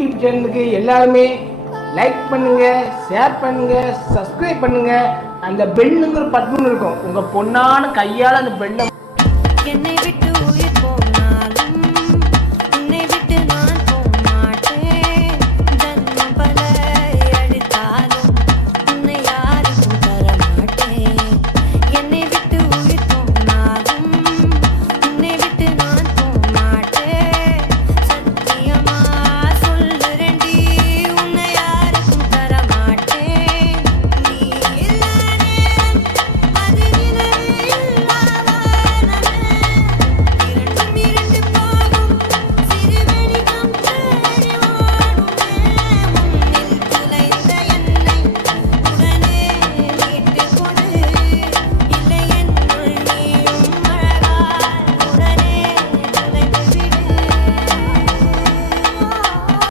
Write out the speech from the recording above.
YouTube சேனலுக்கு எல்லாருமே like பண்ணுங்க, ஷேர் பண்ணுங்க, சப்ஸ்கிரைப் பண்ணுங்க. அந்த பெல்லுங்கிற பட்டன் இருக்கும், உங்க பொண்ணான கையால் அந்த பெல்லை